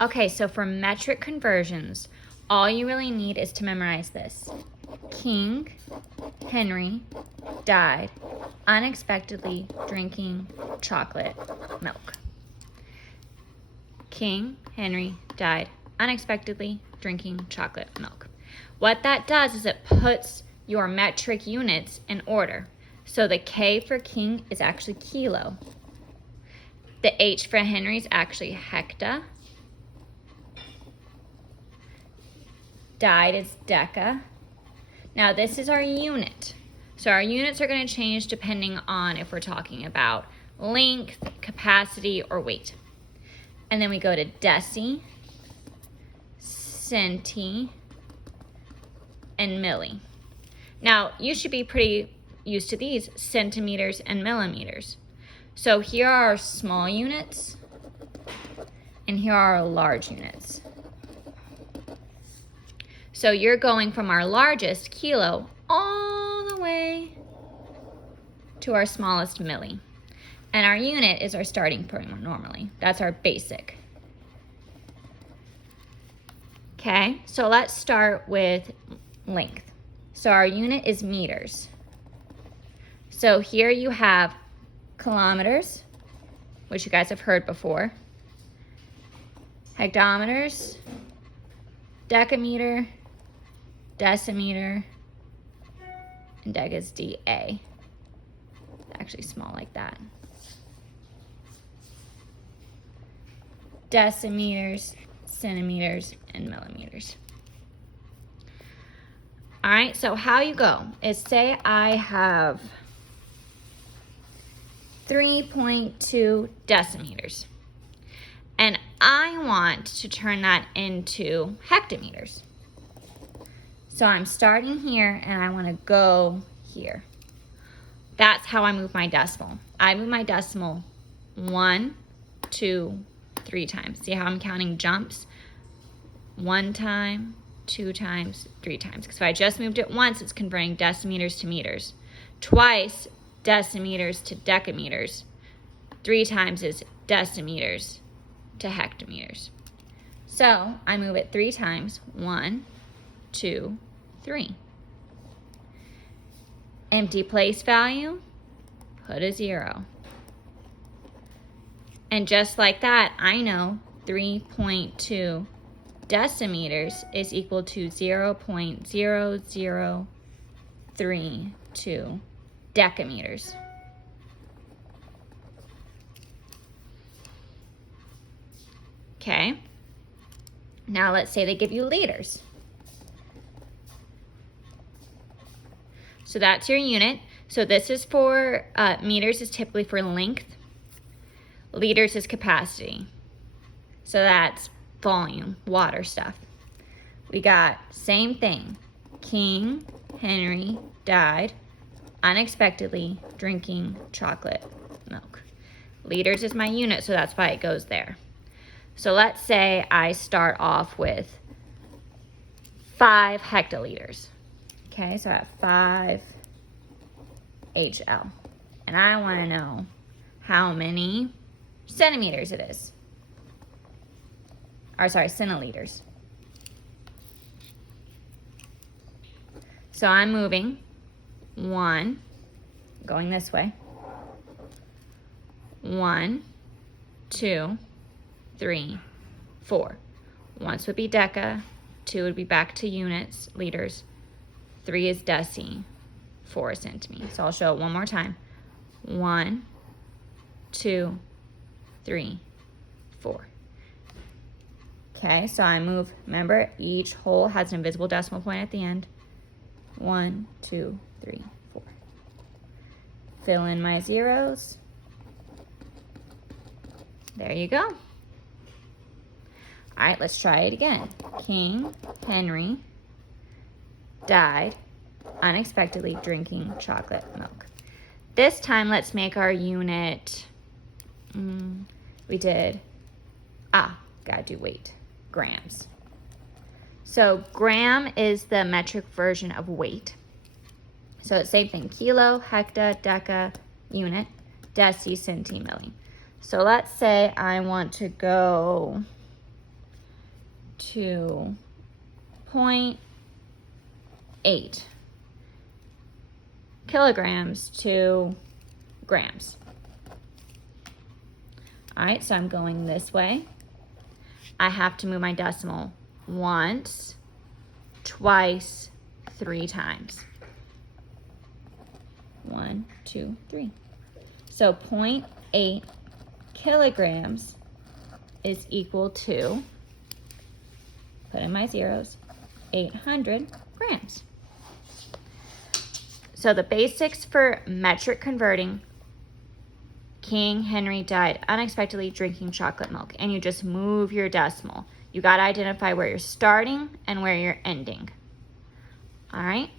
Okay, so for metric conversions, all you really need is to memorize this. King Henry died unexpectedly drinking chocolate milk. King Henry died unexpectedly drinking chocolate milk. What that does is it puts your metric units in order. So the K for king is actually kilo. The H for Henry is actually hecta. Died is deca. Now this is our unit. So our units are going to change depending on if we're talking about length, capacity, or weight. And then we go to deci, centi, and milli. Now you should be pretty used to these centimeters and millimeters. So here are our small units, and here are our large units. So you're going from our largest, kilo, all the way to our smallest, milli. And our unit is our starting point normally. That's our basic. Okay, so let's start with length. So our unit is meters. So here you have kilometers, which you guys have heard before, hectometers, decameter, decimeter, and dec is DA. Actually small like that. Decimeters, centimeters, and millimeters. All right, so how you go is, say I have 3.2 decimeters, and I want to turn that into hectometers. So I'm starting here and I want to go here. That's how I move my decimal. I move my decimal 1, 2, 3 times. See how I'm counting jumps? 1 time, 2 times, 3 times. Because if I just moved it once, it's converting decimeters to meters. Twice, decimeters to decameters. 3 times is decimeters to hectometers. So I move it 3 times. 1, 2, 3. Empty place value, put a 0. And just like that, I know 3.2 decimeters is equal to 0.0032 decameters. Okay, now let's say they give you liters. So that's your unit. So this is for, meters is typically for length. Liters is capacity. So that's volume, water stuff. We got same thing. King Henry died unexpectedly drinking chocolate milk. Liters is my unit, so that's why it goes there. So let's say I start off with 5 hectoliters. Okay, so I have 5 HL. And I want to know how many centimeters it is. Or sorry, centiliters. So I'm moving 1, going this way. 1, 2, 3, 4. Once would be deca, 2 would be back to units, liters, 3 is deci, 4 is centime. So I'll show it one more time. 1, 2, 3, 4. Okay, so I move, remember, each hole has an invisible decimal point at the end. 1, 2, 3, 4. Fill in my zeros. There you go. All right, let's try it again. King Henry died unexpectedly drinking chocolate milk. This time, let's make our unit, gotta do weight, grams. So gram is the metric version of weight. So it's same thing, kilo, hecta, deca, unit, deci, centi, milli. So let's say I want to go to 0.8 kilograms to grams. All right, so I'm going this way. I have to move my decimal once, twice, 3 times. 1, 2, 3. So 0.8 kilograms is equal to, put in my zeros, 800 grams. So the basics for metric converting: King Henry died unexpectedly drinking chocolate milk, and you just move your decimal. You got to identify where you're starting and where you're ending. All right?